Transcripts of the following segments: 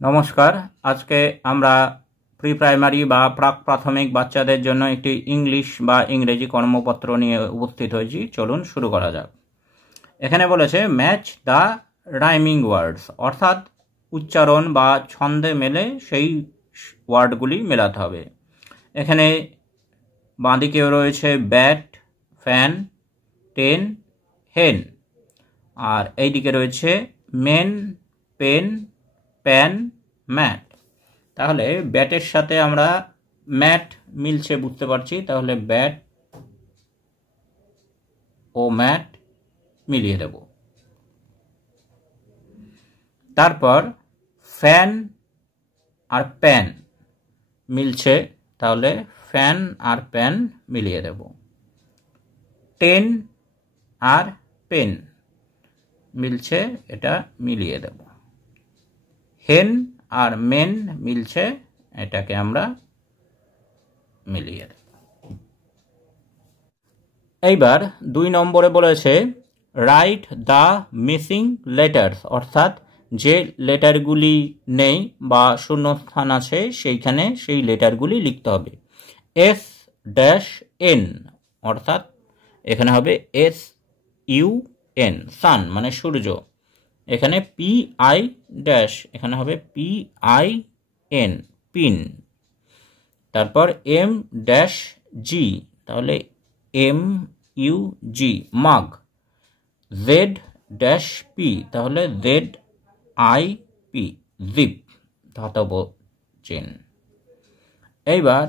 নমস্কার। আজকে আমরা প্রি প্রাইমারি বা প্রাক প্রাথমিক বাচ্চাদের জন্য একটি ইংলিশ বা ইংরেজি কর্মপত্র নিয়ে উপস্থিত হয়েছি। চলুন শুরু করা যাক। এখানে বলেছে ম্যাচ দ্য রাইমিং ওয়ার্ডস, অর্থাৎ উচ্চারণ বা ছন্দে মেলে সেই ওয়ার্ডগুলি মেলাতে হবে। এখানে বাঁদিকে রয়েছে ব্যাট, ফ্যান, টেন, হেন, আর এইদিকে রয়েছে মেন, পেন, প্যান, ম্যাট। তাহলে ব্যাটের সাথে আমরা ম্যাট মিলছে বুঝতে পারছি, তাহলে ব্যাট ও ম্যাট মিলিয়ে দেব। তারপর ফ্যান আর প্যান মিলছে, তাহলে ফ্যান আর প্যান মিলিয়ে দেব। টেন আর পেন মিলছে, এটা মিলিয়ে দেব। হেন আর মেন মিলছে, এটাকে আমরা মিলিয়ে দেব। এইবার 2 নম্বরে বলেছে রাইট দ্য মিসিং লেটার্স, অর্থাৎ যে লেটারগুলি নেই বা শূন্যস্থান আছে সেইখানে সেই লেটারগুলি লিখতে হবে। এস ড্যাশ এন, অর্থাৎ এখানে হবে এস ইউ এন, সান মানে সূর্য। এখানে পি আই ড্যাশ, এখানে হবে পি আই এন, পিন। তারপর এম ড্যাশ জি, তাহলে এম ইউ জি, মাগ। জেড ড্যাশ পি, তাহলে জেড আই পি, জিপ, ধাতব চেন। এইবার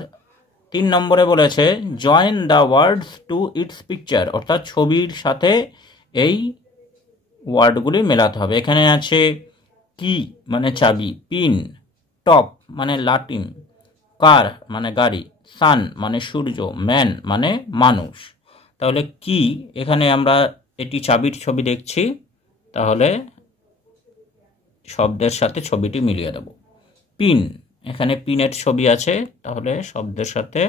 3 নম্বরে বলেছে join the words to its picture, অর্থাৎ ছবির সাথে এই ওয়ার্ডগুলি মেলাতে হবে। এখানে আছে কি মানে চাবি, পিন, টপ মানে লাটিম, কার মানে গাড়ি, সান মানে সূর্য, ম্যান মানে মানুষ। তাহলে কি, এখানে আমরা এটি চাবির ছবি দেখছি, তাহলে শব্দের সাথে ছবিটি মিলিয়ে দেব। পিন, এখানে পিনের ছবি আছে, তাহলে শব্দের সাথে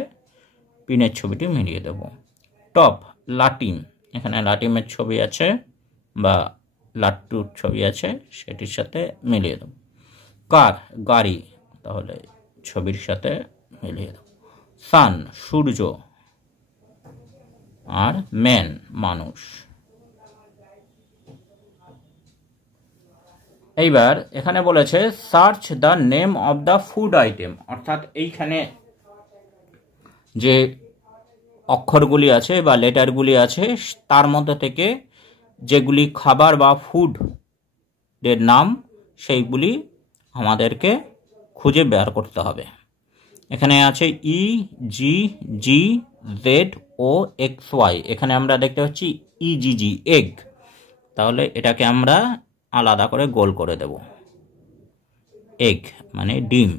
পিনের ছবিটি মিলিয়ে দেব। টপ, লাটিম, এখানে লাটিমের ছবি আছে বা লাট্টুর ছবি আছে, সেটির সাথে মিলিয়ে দেব। কার, গাড়ি, তাহলে ছবির সাথে মিলিয়ে দেব। সান, সূর্য, আর ম্যান মানুষ। এইবার এখানে বলেছে search the name of the food item, অর্থাৎ এইখানে যে অক্ষরগুলি আছে বা লেটারগুলি আছে তার মধ্যে থেকে যেগুলি খাবার বা ফুডের নাম সেইগুলি আমাদেরকে খুঁজে বের করতে হবে। এখানে আছে ই জি জি জেড ও এক্স ওয়াই, এখানে আমরা দেখতে পাচ্ছি ই জি জি, এগ, তাহলে এটাকে আমরা আলাদা করে গোল করে দেব। এগ মানে ডিম।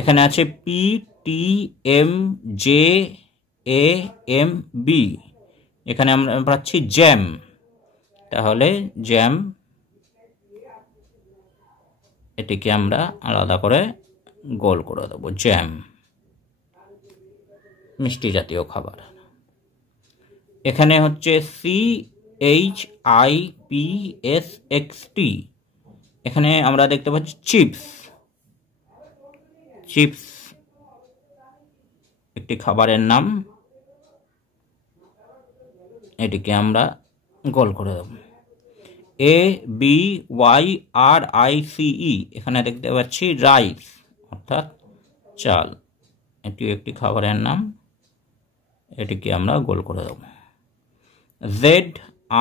এখানে আছে P T M J A M B, এখানে আমরা পাচ্ছি জ্যাম, তাহলে জ্যাম, এটিকে আমরা আলাদা করে গোল করে দেব, জ্যাম, মিষ্টি জাতীয় খাবার। এখানে হচ্ছে C H I P S X T, এখানে আমরা দেখতে পাচ্ছি চিপস, চিপস একটি খাবারের নাম, এটিকে আমরা গোল করে দেব। A B Y R I C E, এখানে দেখতে পাচ্ছি রাইস, অর্থাৎ চাল, এটিও একটি খাবারের নাম, এটিকে আমরা গোল করে দেব। জেড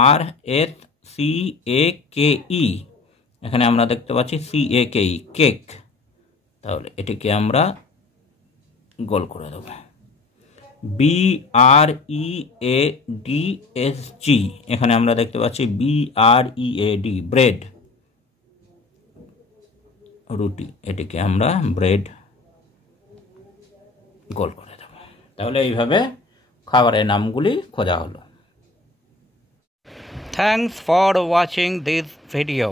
আর এস সি এ কে ই, এখানে আমরা দেখতে পাচ্ছি সি এ কে ই, কেক, তাহলে এটিকে আমরা গোল করে দেব। B R E A D S G, এখানে আমরা দেখতে পাচ্ছি B R E A D, bread, রুটি, এটিকে আমরা ব্রেড গোল করে দেব। তাহলে এইভাবে খাবারের নামগুলি খোঁজা হলো। Thanks for watching this video.